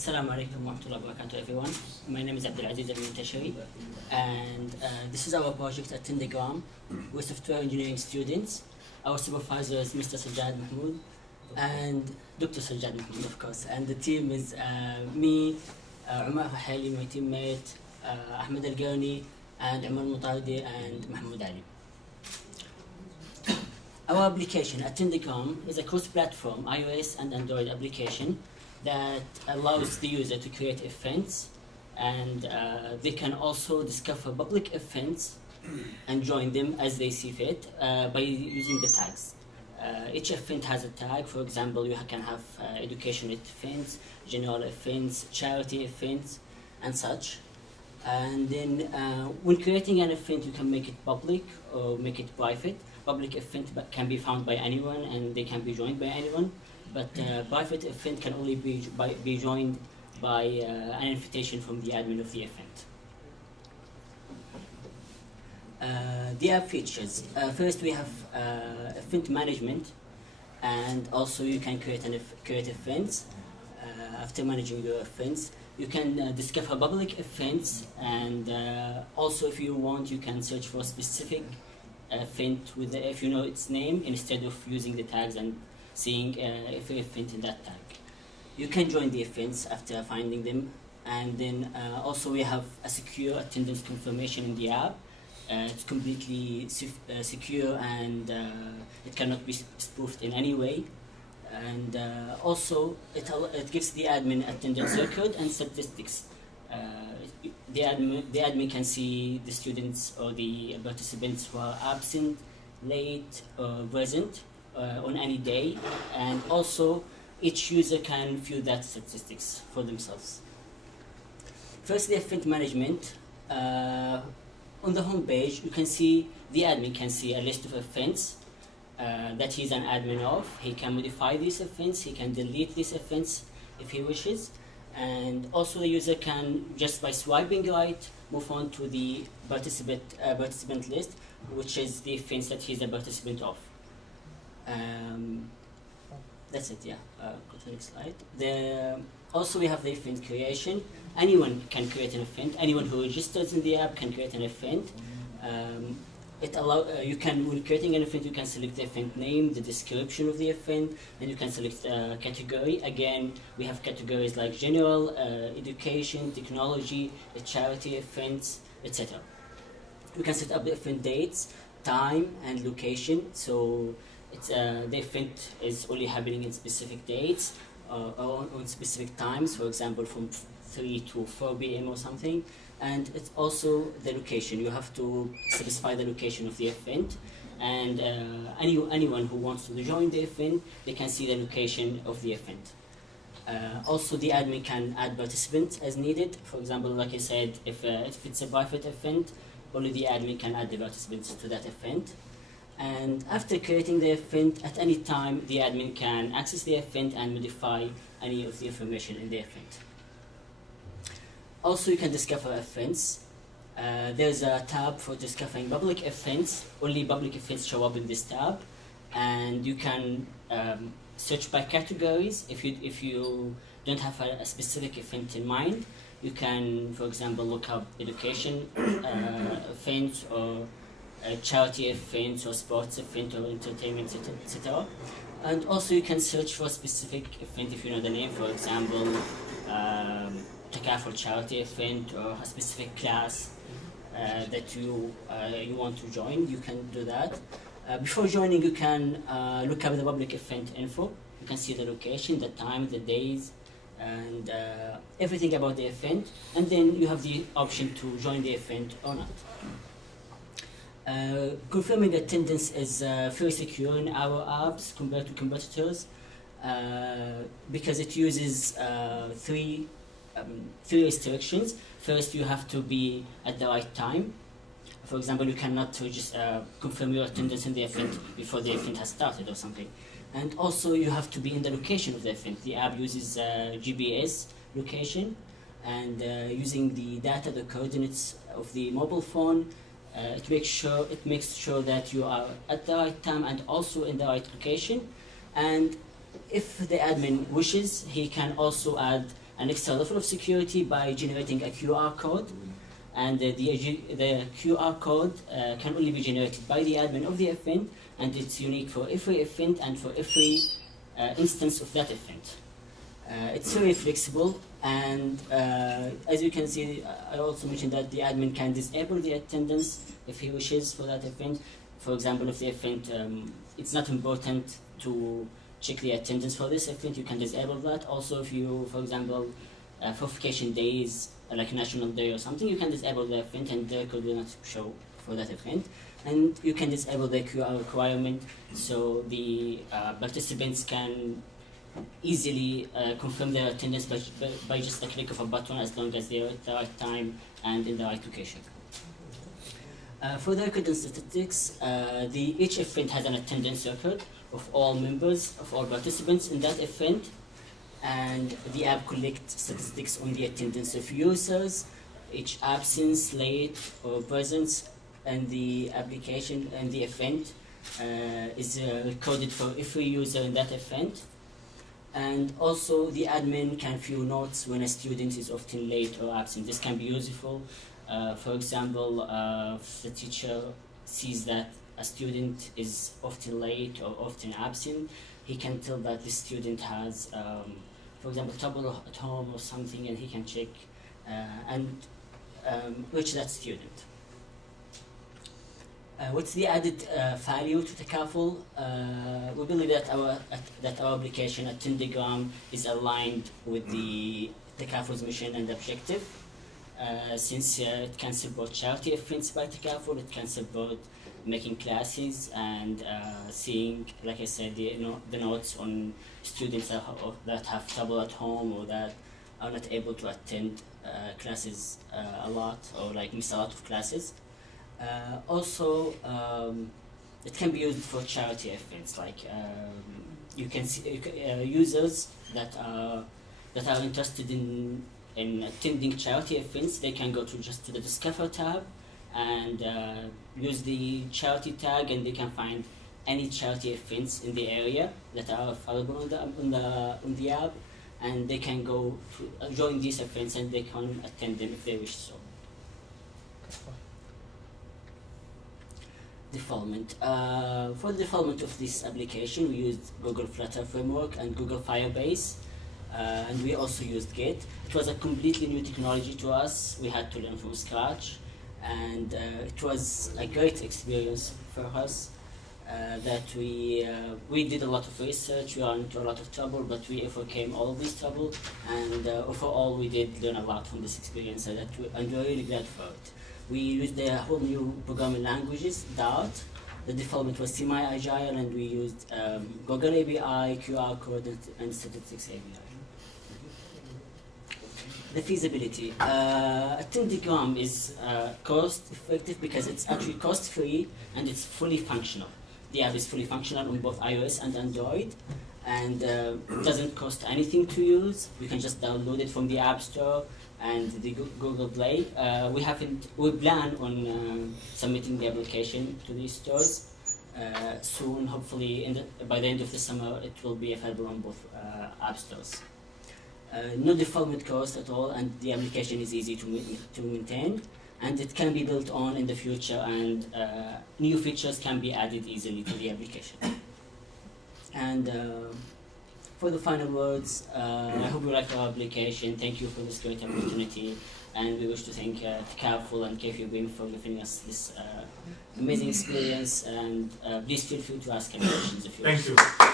Assalamu alaikum wa rahmatullahi wa barakatuh, everyone. My name is Abdulaziz Al-Muntashari, and this is our project at Attendgram. We're software engineering students. Our supervisor is Mr. Sajjad Mahmoud and Dr. Sajjad Mahmoud, of course. And the team is me, Umar Hali, my teammate, Ahmed Al-Gani, and Umar Mutardi, and Mahmoud Ali. Our application, Attendgram, is a cross-platform iOS and Android application that allows the user to create events, and they can also discover public events and join them as they see fit by using the tags. Each event has a tag. For example, you can have educational events, general events, charity events, and such. And then when creating an event, you can make it public or make it private. Public event can be found by anyone and they can be joined by anyone, but private event can only be joined by an invitation from the admin of the event. The app features. First, we have event management, and also you can create events. After managing your events, you can discover public events, and also if you want, you can search for a specific event with if you know its name instead of using the tags and seeing every event in that tag. You can join the events after finding them, and then also we have a secure attendance confirmation in the app. It's completely secure, and it cannot be spoofed in any way. And also it gives the admin attendance record and statistics. The admin can see the students or the participants who are absent, late, or present on any day, and also each user can view that statistics for themselves. First, the event management. On the home page, you can see the admin can see a list of events that he's an admin of. He can modify these events, he can delete these events if he wishes, and also the user can, just by swiping right, move on to the participant list, which is the events that he's a participant of. That's it, yeah. Go to the next slide. Also, we have the event creation. Anyone can create an event. Anyone who registers in the app can create an event. You can, when creating an event, you can select the event name, the description of the event, then you can select category. Again, we have categories like general, education, technology, charity events, etc. You can set up the event dates, time, and location. So the event is only happening in specific dates or on specific times, for example, from 3 to 4 p.m. or something. And it's also the location. You have to specify the location of the event, and anyone who wants to join the event, they can see the location of the event. Also, the admin can add participants as needed. For example, like I said, if it's a private event, only the admin can add the participants to that event. And after creating the event, at any time, the admin can access the event and modify any of the information in the event. Also, you can discover events. There's a tab for discovering public events. Only public events show up in this tab, and you can search by categories. If you don't have a specific event in mind, you can, for example, look up education events, or charity events, or sports event, or entertainment, etc. And also, you can search for a specific event if you know the name. For example, for charity event, or a specific class that you want to join, you can do that. Before joining, you can look up the public event info. You can see the location, the time, the days, and everything about the event, and then you have the option to join the event or not. Confirming attendance is very secure in our apps compared to competitors, because it uses three restrictions. First, you have to be at the right time. For example, you cannot just confirm your attendance in the event before the event has started or something. And also, you have to be in the location of the event. The app uses GPS location, and using the data, the coordinates of the mobile phone, it makes sure that you are at the right time and also in the right location. And if the admin wishes, he can also add an extra level of security by generating a QR code. And the QR code can only be generated by the admin of the event, and it's unique for every event and for every instance of that event. It's very flexible, and as you can see, I also mentioned that the admin can disable the attendance if he wishes for that event. For example, if the event, it's not important to check the attendance for this event, you can disable that. Also, if you, for example, for vacation days, like National Day or something, you can disable the event and the code will not show for that event. And you can disable the QR requirement, so the participants can easily confirm their attendance by just a click of a button, as long as they're at the right time and in the right location. For the record and statistics, each event has an attendance record of all members, of all participants in that event, and the app collects statistics on the attendance of users, each absence, late, or presence, and the application and the event is recorded for every user in that event. And also the admin can view notes when a student is often late or absent. This can be useful. For example, if the teacher sees that a student is often late or often absent, he can tell that the student has, for example, trouble at home or something, and he can check and reach that student. What's the added value to Takaful? We believe that our application Attendgram is aligned with the Takaful's mission and objective. Since it can support charity events by Takaful, it can support making classes and seeing, like I said, the notes on students that have trouble at home or that are not able to attend classes a lot, or like miss a lot of classes. Also, it can be used for charity events. Like you can see users that are interested in attending charity events. They can go to the Discover tab and use the charity tag, and they can find any charity events in the area that are available on the app, and they can go to join these events and they can attend them if they wish so. Development. For the development of this application, we used Google Flutter Framework and Google Firebase, and we also used Git. It was a completely new technology to us. We had to learn from scratch, and it was a great experience for us. That we did a lot of research, we ran into a lot of trouble, but we overcame all of this trouble, and overall we did learn a lot from this experience, and we're really glad for it. We used a whole new programming languages, Dart. The development was semi-agile, and we used Google API, QR code, and statistics API. The feasibility. Attendgram is cost-effective because it's actually cost-free and it's fully functional. The app is fully functional on both iOS and Android, and it doesn't cost anything to use. You can just download it from the App Store and the Google Play. We plan on submitting the application to these stores soon. Hopefully, by the end of the summer, it will be available on both app stores. No development cost at all, and the application is easy to maintain, and it can be built on in the future, and new features can be added easily to the application. And for the final words, I hope you like our application. Thank you for this great opportunity, and we wish to thank Takaful and KFUBIM for giving us this amazing experience, and please feel free to ask any questions if you wish. Thank you.